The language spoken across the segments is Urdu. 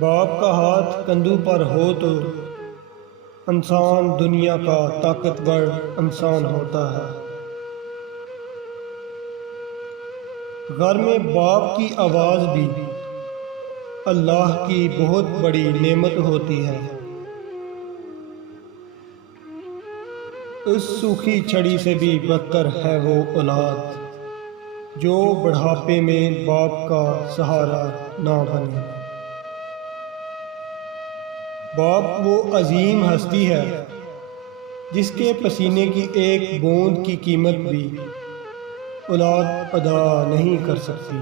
باپ کا ہاتھ کندھوں پر ہو تو انسان دنیا کا طاقتور انسان ہوتا ہے۔ گھر میں باپ کی آواز بھی اللہ کی بہت بڑی نعمت ہوتی ہے۔ اس سوکھی چھڑی سے بھی بدتر ہے وہ اولاد جو بڑھاپے میں باپ کا سہارا نہ بنے۔ باپ وہ عظیم ہستی ہے جس کے پسینے کی ایک بوند کی قیمت بھی اولاد ادا نہیں کر سکتی۔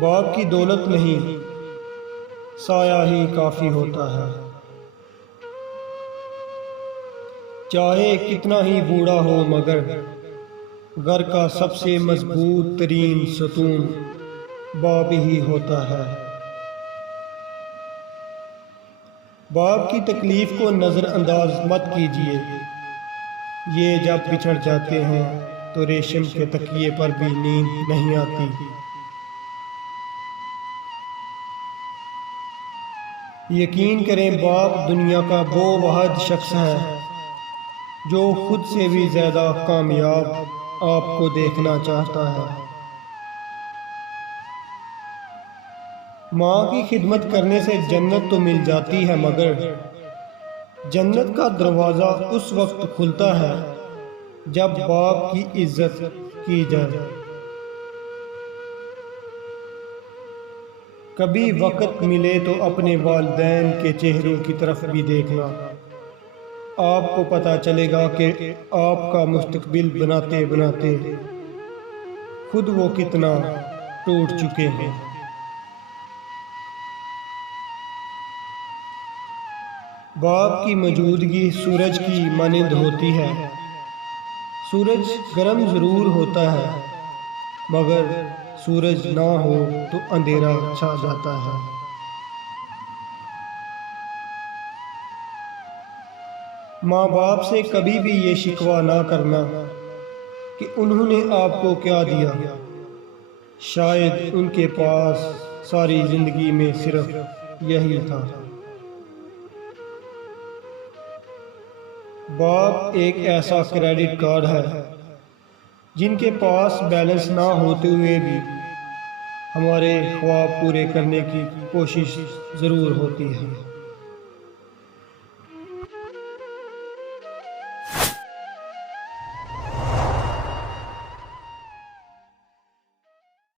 باپ کی دولت نہیں، سایہ ہی کافی ہوتا ہے۔ چاہے کتنا ہی بوڑھا ہو مگر گھر کا سب سے مضبوط ترین ستون باپ ہی ہوتا ہے۔ باپ کی تکلیف کو نظر انداز مت کیجیے، یہ جب بچھڑ جاتے ہیں تو ریشم کے تکیے پر بھی نیند نہیں آتی۔ یقین کریں باپ دنیا کا وہ واحد شخص ہے جو خود سے بھی زیادہ کامیاب آپ کو دیکھنا چاہتا ہے۔ ماں کی خدمت کرنے سے جنت تو مل جاتی ہے مگر جنت کا دروازہ اس وقت کھلتا ہے جب باپ کی عزت کی جائے۔ کبھی وقت ملے تو اپنے والدین کے چہروں کی طرف بھی دیکھنا، آپ کو پتہ چلے گا کہ آپ کا مستقبل بناتے بناتے خود وہ کتنا ٹوٹ چکے ہیں۔ باپ کی موجودگی سورج کی مانند ہوتی ہے۔ سورج گرم ضرور ہوتا ہے مگر سورج نہ ہو تو اندھیرا چھا جاتا ہے۔ ماں باپ سے کبھی بھی یہ شکوہ نہ کرنا کہ انہوں نے آپ کو کیا دیا، شاید ان کے پاس ساری زندگی میں صرف یہی تھا۔ باپ ایک ایسا کریڈٹ کارڈ ہے جن کے پاس بیلنس نہ ہوتے ہوئے بھی ہمارے خواب پورے کرنے کی کوشش ضرور ہوتی ہے۔